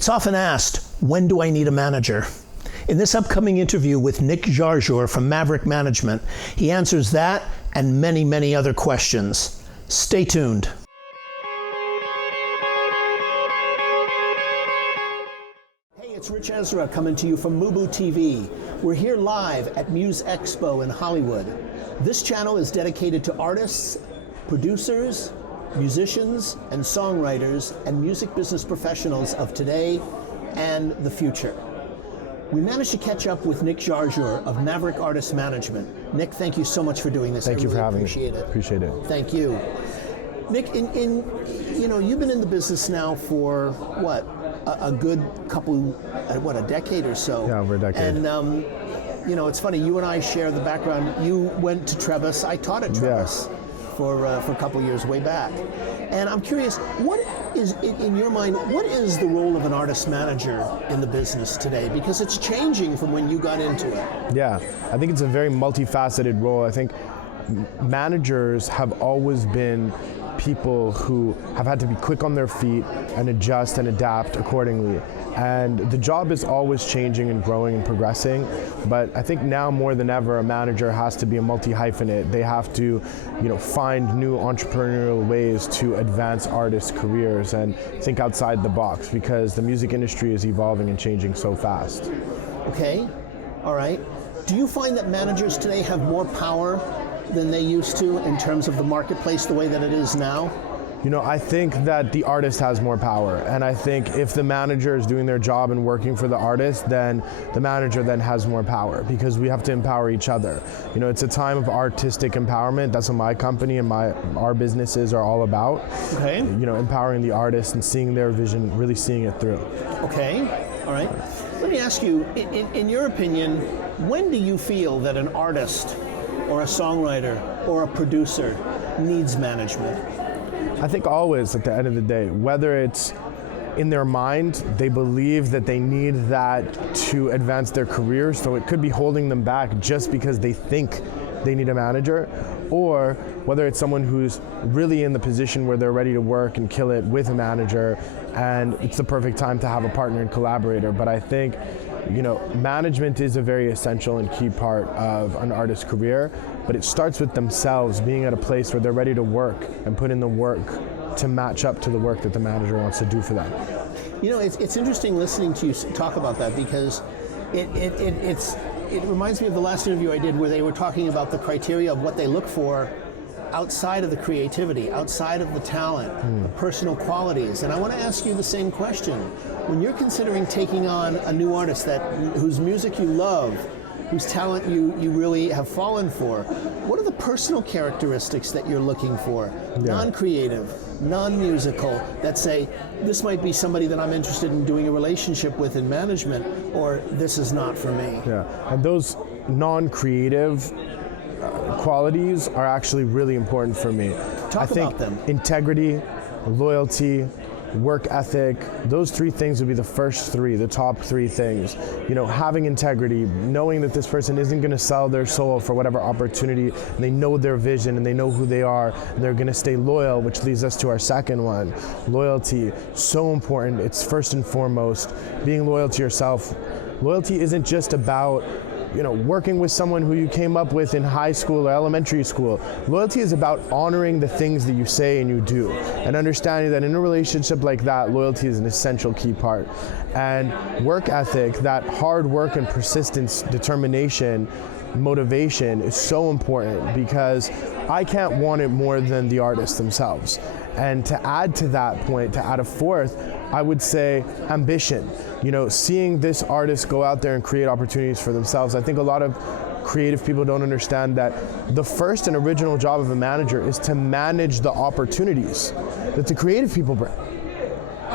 It's often asked, when do I need a manager? In this upcoming interview with Nick Jarjour from Maverick Management, he answers that and many, many other questions. Stay tuned. Hey, it's Ritch Esra coming to you from MUBUTV. We're here live at Muse Expo in Hollywood. This channel is dedicated to artists, producers, musicians, and songwriters, and music business professionals of today and the future. We managed to catch up with Nick Jarjour of Maverick Artist Management. Nick, thank you so much for doing this. Thank you for having me. Appreciate it. Appreciate it. Thank you. Nick, you've been in the business now for what, a good couple, a decade or so. Yeah, over a decade. And it's funny. You and I share the background. You went to Trebas. I taught at Trebas. Yeah. For a couple of years way back. And I'm curious, what is, in your mind, what is the role of an artist manager in the business today? Because it's changing from when you got into it. Yeah, I think it's a very multifaceted role. I think managers have always been people who have had to be quick on their feet and adjust and adapt accordingly. And the job is always changing and growing and progressing, but I think now more than ever a manager has to be a multi-hyphenate. They have to, find new entrepreneurial ways to advance artists' careers and think outside the box, because the music industry is evolving and changing so fast. Okay, all right. Do you find that managers today have more power than they used to in terms of the marketplace the way that it is now? I think that the artist has more power, and I think if the manager is doing their job and working for the artist, then the manager then has more power, because we have to empower each other. It's a time of artistic empowerment. That's what my company and our businesses are all about. Okay. Empowering the artist and seeing their vision, really seeing it through. Okay, all right. Let me ask you, in your opinion, when do you feel that an artist or a songwriter or a producer needs management? I think always at the end of the day, whether it's in their mind, they believe that they need that to advance their career, so it could be holding them back just because they think they need a manager, or whether it's someone who's really in the position where they're ready to work and kill it with a manager, and it's the perfect time to have a partner and collaborator. But I think management is a very essential and key part of an artist's career, but it starts with themselves being at a place where they're ready to work and put in the work to match up to the work that the manager wants to do for them. It's interesting listening to you talk about that, because it reminds me of the last interview I did where they were talking about the criteria of what they look for outside of the creativity, outside of the talent, the personal qualities. And I want to ask you the same question. When you're considering taking on a new artist whose music you love, whose talent you really have fallen for, what are the personal characteristics that you're looking for? Yeah. Non-creative, non-musical, that say, this might be somebody that I'm interested in doing a relationship with in management, or this is not for me. Yeah, and those non-creative qualities are actually really important for me. Talk about them. Integrity, loyalty, work ethic, those three things would be the top three things. Having integrity, knowing that this person isn't going to sell their soul for whatever opportunity, and they know their vision and they know who they are, and they're going to stay loyal, which leads us to our second one. Loyalty, so important. It's first and foremost being loyal to yourself. Loyalty isn't just about working with someone who you came up with in high school or elementary school. Loyalty is about honoring the things that you say and you do, and understanding that in a relationship like that, loyalty is an essential key part. And work ethic, that hard work and persistence, determination, motivation is so important, because I can't want it more than the artists themselves. And to add to that point, to add a fourth, I would say ambition. Seeing this artist go out there and create opportunities for themselves. I think a lot of creative people don't understand that the first and original job of a manager is to manage the opportunities that the creative people bring.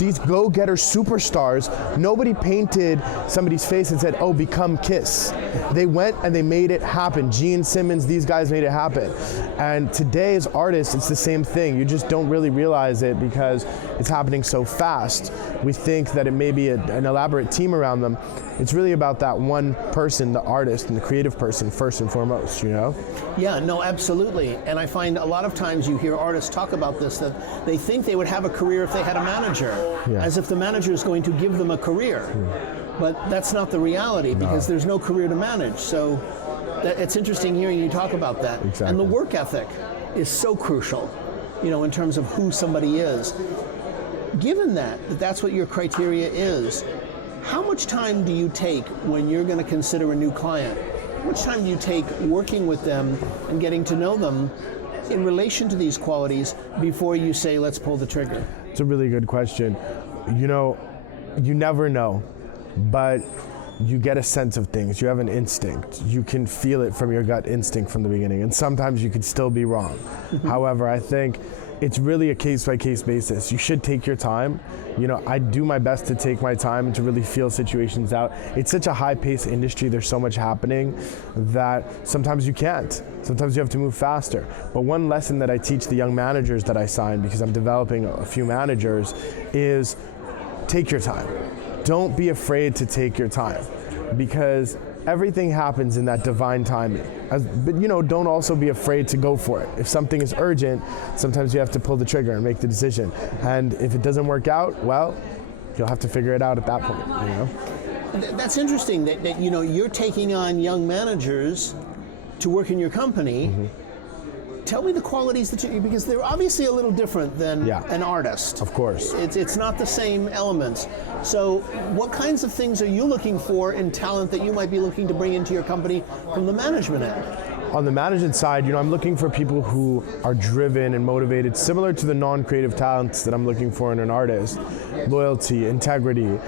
These go-getter superstars, nobody painted somebody's face and said, oh, become Kiss. They went and they made it happen. Gene Simmons, these guys made it happen. And today as artists, it's the same thing. You just don't really realize it because it's happening so fast. We think that it may be an elaborate team around them. it's really about that one person, the artist and the creative person first and foremost, you know? Yeah, no, absolutely. And I find a lot of times you hear artists talk about this, that they think they would have a career if they had a manager, as if the manager is going to give them a career. But that's not the reality, because there's no career to manage. So it's interesting hearing you talk about that. Exactly. And the work ethic is so crucial, you know, in terms of who somebody is. Given that that's what your criteria is, how much time do you take when you're going to consider a new client? How much time do you take working with them and getting to know them in relation to these qualities before you say, let's pull the trigger? It's a really good question. You know, you never know, but you get a sense of things. You have an instinct. You can feel it from your gut instinct from the beginning, and sometimes you could still be wrong. However, I think it's really a case-by-case basis. You should take your time. You know, I do my best to take my time to really feel situations out. It's such a high-paced industry. There's so much happening that sometimes you can't. Sometimes you have to move faster. But one lesson that I teach the young managers that I sign, because I'm developing a few managers, is take your time. Don't be afraid to take your time, because everything happens in that divine timing. But you know, don't also be afraid to go for it. If something is urgent, sometimes you have to pull the trigger and make the decision. And if it doesn't work out, well, you'll have to figure it out at that point, you know? That's interesting that you know, you're taking on young managers to work in your company. Tell me the qualities that you, because they're obviously a little different than an artist. Of course. It's not the same elements. So what kinds of things are you looking for in talent that you might be looking to bring into your company from the management end? On the management side, you know, I'm looking for people who are driven and motivated, similar to the non-creative talents that I'm looking for in an artist. Loyalty, integrity.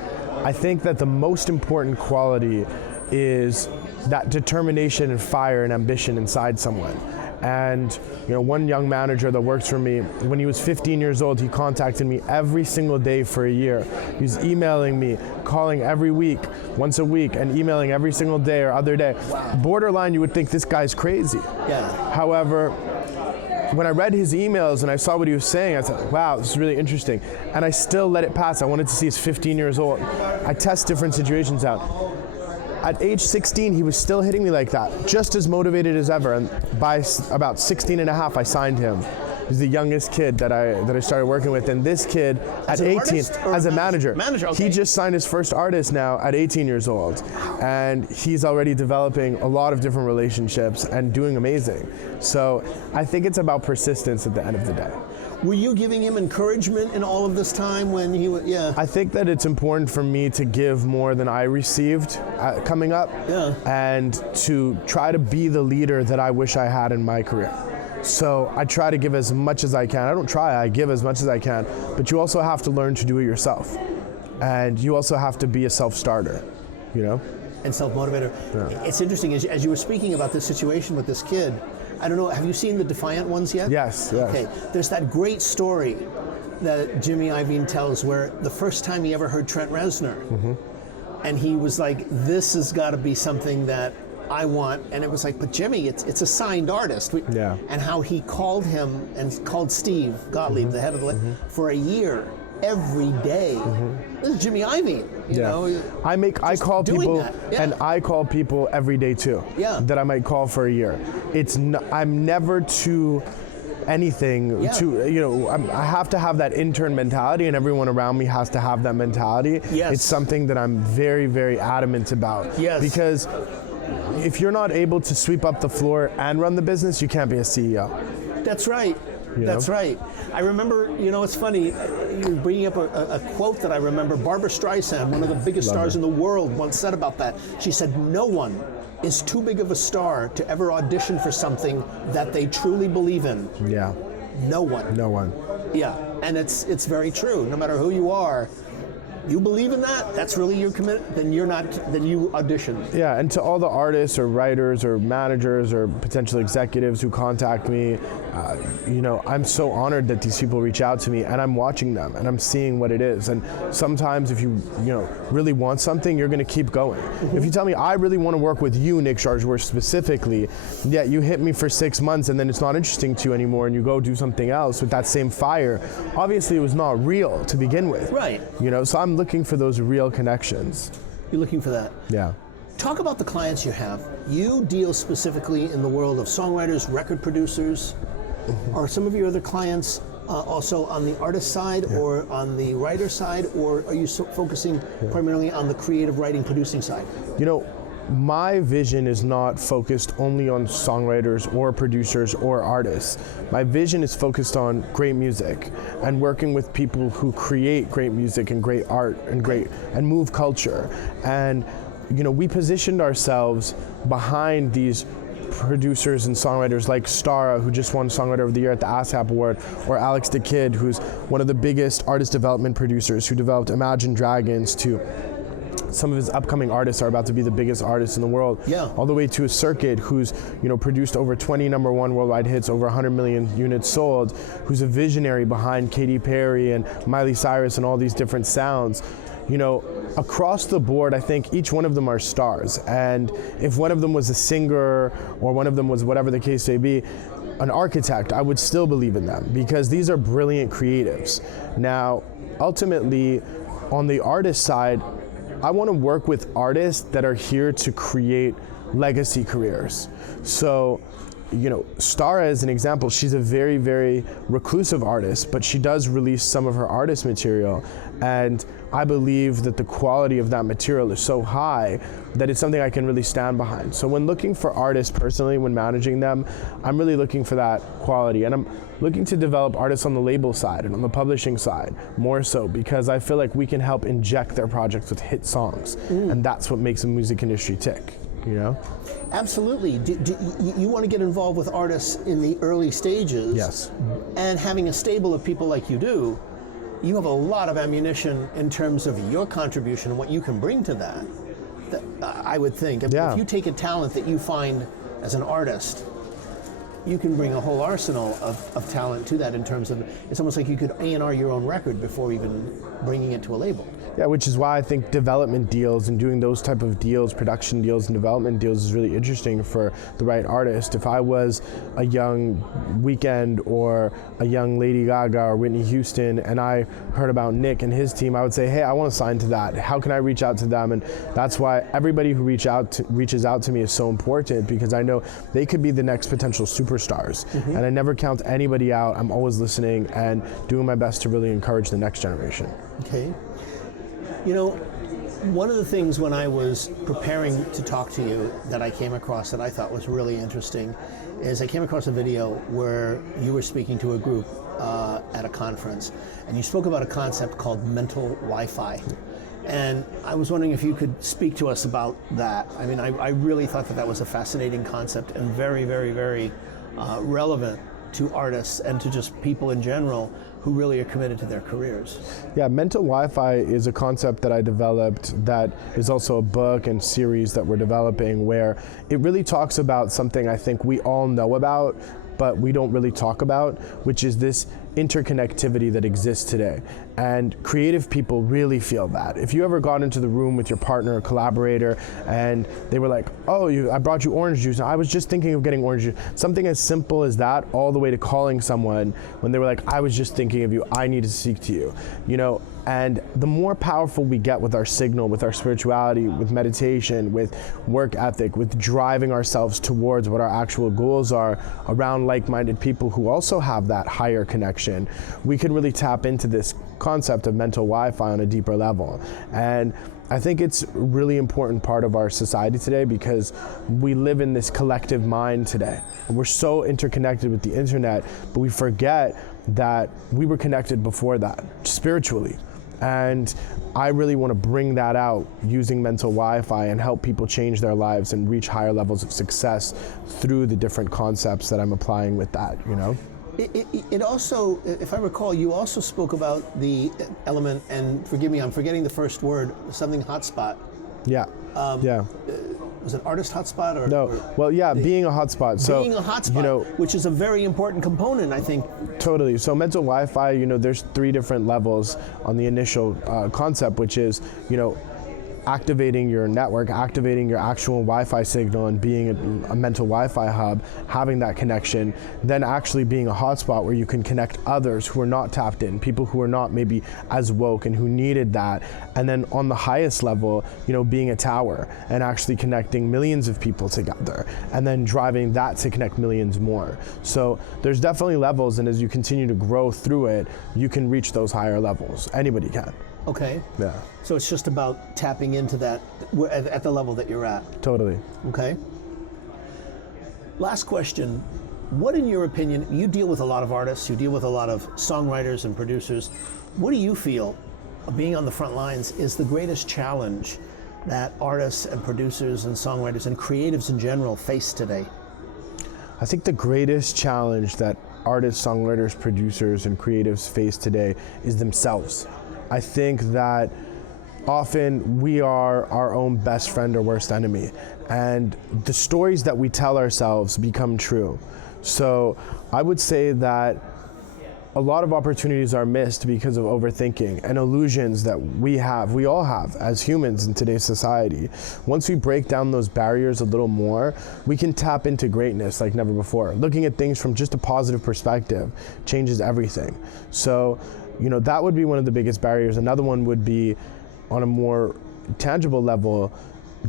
I think that the most important quality is that determination and fire and ambition inside someone. And you know, one young manager that works for me, when he was 15 years old, he contacted me every single day for a year. He was emailing me, calling every week, once a week, and emailing every single day or other day. Borderline, you would think this guy's crazy. However, when I read his emails and I saw what he was saying, I said, wow, this is really interesting. And I still let it pass. I wanted to see he's 15 years old. I test different situations out. At age 16, he was still hitting me like that, just as motivated as ever. And by about 16 and a half, I signed him. He's the youngest kid that I started working with. And this kid, at 18, as a manager, he just signed his first artist now at 18 years old. And he's already developing a lot of different relationships and doing amazing. So I think it's about persistence at the end of the day. Were you giving him encouragement in all of this time when he was, I think that it's important for me to give more than I received coming up, and to try to be the leader that I wish I had in my career. So I try to give as much as I can. I don't try, I give as much as I can, but you also have to learn to do it yourself. And you also have to be a self-starter, you know? And self-motivator. It's interesting, as you were speaking about this situation with this kid, I don't know, have you seen the Defiant ones yet? Yes. Okay, there's that great story that Jimmy Iovine tells where the first time he ever heard Trent Reznor, and he was like, this has got to be something that I want, and it was like, but Jimmy, it's a signed artist. And how he called him and called Steve Gottlieb, the head of the for a year, every day. This is Jimmy Iovine, you know. I call people, and I call people every day too. That I might call for a year. I'm never too anything to, you know, I have to have that intern mentality, and everyone around me has to have that mentality. It's something that I'm very, very adamant about. Because if you're not able to sweep up the floor and run the business, you can't be a CEO. That's right. That's right. I remember, you know, it's funny, you're bringing up a quote that I remember. Barbra Streisand, one of the biggest stars in the world, once said about that. She said, no one is too big of a star to ever audition for something that they truly believe in. No one. No one. And it's very true. No matter who you are, you believe in that, that's really your commitment, then you audition. And to all the artists or writers or managers or potential executives who contact me, you know, I'm so honored that these people reach out to me, and I'm watching them and I'm seeing what it is. And sometimes if you really want something, you're going to keep going. If you tell me, I really want to work with you, Nick Jarjour, specifically, yet you hit me for 6 months and then it's not interesting to you anymore and you go do something else with that same fire, obviously it was not real to begin with. Right. You know, so I'm looking for those real connections. You're looking for that. Yeah. Talk about the clients you have. You deal specifically in the world of songwriters, record producers. Are some of your other clients also on the artist side or on the writer side, or are you focusing primarily on the creative writing, producing side? You know, my vision is not focused only on songwriters or producers or artists. My vision is focused on great music and working with people who create great music and great art and move culture. And you know, we positioned ourselves behind these producers and songwriters like Stara, who just won Songwriter of the Year at the ASCAP Award, or Alex the Kid, who's one of the biggest artist development producers who developed Imagine Dragons, to some of his upcoming artists are about to be the biggest artists in the world. Yeah. All the way to a Circuit, who's, you know, produced over 20 #1 worldwide hits, over 100 million units sold, who's a visionary behind Katy Perry and Miley Cyrus and all these different sounds. You know, across the board, I think each one of them are stars. And if one of them was a singer or one of them was whatever the case may be, an architect, I would still believe in them because these are brilliant creatives. Now, ultimately, on the artist side, I want to work with artists that are here to create legacy careers. So, you know, Stara as an example, she's a very, very reclusive artist, but she does release some of her artist material. And I believe that the quality of that material is so high that it's something I can really stand behind. So when looking for artists personally, when managing them, I'm really looking for that quality. And I'm looking to develop artists on the label side and on the publishing side more so, because I feel like we can help inject their projects with hit songs. And that's what makes the music industry tick. You know? Absolutely. Do you want to get involved with artists in the early stages? Yes. And having a stable of people like you do, you have a lot of ammunition in terms of your contribution and what you can bring to that. I would think. I mean, if you take a talent that you find as an artist, you can bring a whole arsenal of talent to that in terms of, it's almost like you could A&R your own record before even bringing it to a label. Yeah, which is why I think development deals and doing those type of deals, production deals and development deals is really interesting for the right artist. If I was a young Weeknd or a young Lady Gaga or Whitney Houston and I heard about Nick and his team, I would say, hey, I want to sign to that. How can I reach out to them? And that's why everybody who reaches out to me is so important, because I know they could be the next potential superstars. And I never count anybody out. I'm always listening and doing my best to really encourage the next generation. Okay. You know, one of the things when I was preparing to talk to you that I came across that I thought was really interesting is I came across a video where you were speaking to a group at a conference, and you spoke about a concept called mental Wi-Fi. And I was wondering if you could speak to us about that. I mean, I really thought that that was a fascinating concept and very, very, very relevant to artists and to just people in general who really are committed to their careers. Yeah, mental Wi-Fi is a concept that I developed that is also a book and series that we're developing, where it really talks about something I think we all know about, but we don't really talk about, which is this interconnectivity that exists today. And creative people really feel that. If you ever got into the room with your partner or collaborator and they were like, oh, I brought you orange juice, and I was just thinking of getting orange juice. Something as simple as that, all the way to calling someone when they were like, I was just thinking of you, I need to speak to you. You know, and the more powerful we get with our signal, with our spirituality, with meditation, with work ethic, with driving ourselves towards what our actual goals are around like-minded people who also have that higher connection, we can really tap into this concept of mental Wi-Fi on a deeper level. And I think it's a really important part of our society today, because we live in this collective mind today. And we're so interconnected with the internet, but we forget that we were connected before that, spiritually. And I really want to bring that out using mental Wi-Fi and help people change their lives and reach higher levels of success through the different concepts that I'm applying with that, you know? It also, if I recall, you also spoke about the element, and forgive me, I'm forgetting the first word, something hotspot. Yeah, yeah. Was it artist hotspot or? No, well, yeah, being a hotspot. So, being a hotspot, you know, which is a very important component, I think. Totally. So mental Wi-Fi, you know, there's 3 different levels on the initial concept, which is, you know, activating your network, activating your actual Wi-Fi signal and being a mental Wi-Fi hub, having that connection, then actually being a hotspot where you can connect others who are not tapped in, people who are not maybe as woke and who needed that. And then on the highest level, you know, being a tower and actually connecting millions of people together and then driving that to connect millions more. So there's definitely levels, and as you continue to grow through it, you can reach those higher levels. Anybody can. Okay. Yeah. So it's just about tapping into that at the level that you're at. Totally. Okay. Last question. What, in your opinion, you deal with a lot of artists, you deal with a lot of songwriters and producers. What do you feel, being on the front lines, is the greatest challenge that artists and producers and songwriters and creatives in general face today? I think the greatest challenge that artists, songwriters, producers, and creatives face today is themselves. I think that often we are our own best friend or worst enemy, and the stories that we tell ourselves become true. So I would say that a lot of opportunities are missed because of overthinking and illusions that we all have as humans in today's society. Once we break down those barriers a little more, we can tap into greatness like never before. Looking at things from just a positive perspective changes everything. So, you know, that would be one of the biggest barriers. Another one would be, on a more tangible level,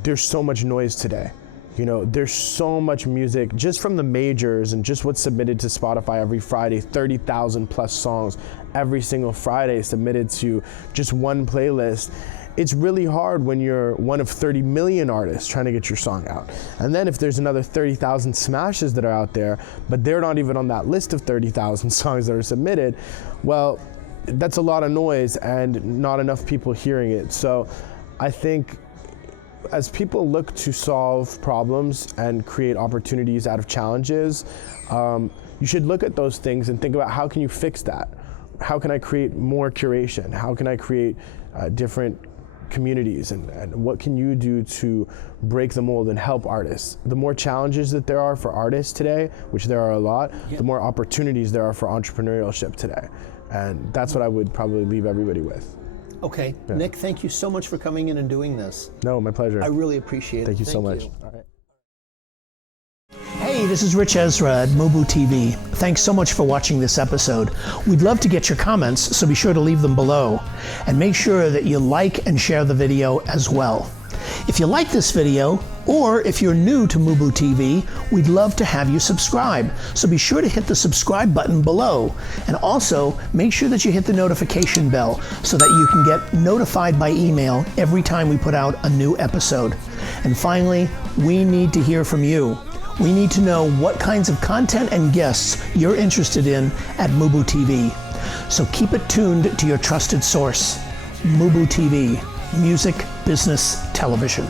there's so much noise today. You know, there's so much music just from the majors and just what's submitted to Spotify every Friday, 30,000 plus songs every single Friday submitted to just one playlist. It's really hard when you're one of 30 million artists trying to get your song out. And then if there's another 30,000 smashes that are out there, but they're not even on that list of 30,000 songs that are submitted, well, that's a lot of noise and not enough people hearing it. So I think as people look to solve problems and create opportunities out of challenges, you should look at those things and think about, how can you fix that? How can I create more curation? How can I create different communities, and what can you do to break the mold and help artists? The more challenges that there are for artists today, which there are a lot, the more opportunities there are for entrepreneurship today. And that's what I would probably leave everybody with. Okay. Yeah. Nick, thank you so much for coming in and doing this. No, my pleasure. I really appreciate it. Thank you so much. All right. Hey, this is Ritch Esra at MUBUTV. Thanks so much for watching this episode. We'd love to get your comments, so be sure to leave them below. And make sure that you like and share the video as well. If you like this video, or if you're new to MUBUTV, we'd love to have you subscribe. So be sure to hit the subscribe button below. And also, make sure that you hit the notification bell so that you can get notified by email every time we put out a new episode. And finally, we need to hear from you. We need to know what kinds of content and guests you're interested in at MUBUTV. So keep it tuned to your trusted source, MUBUTV, Music Business Television.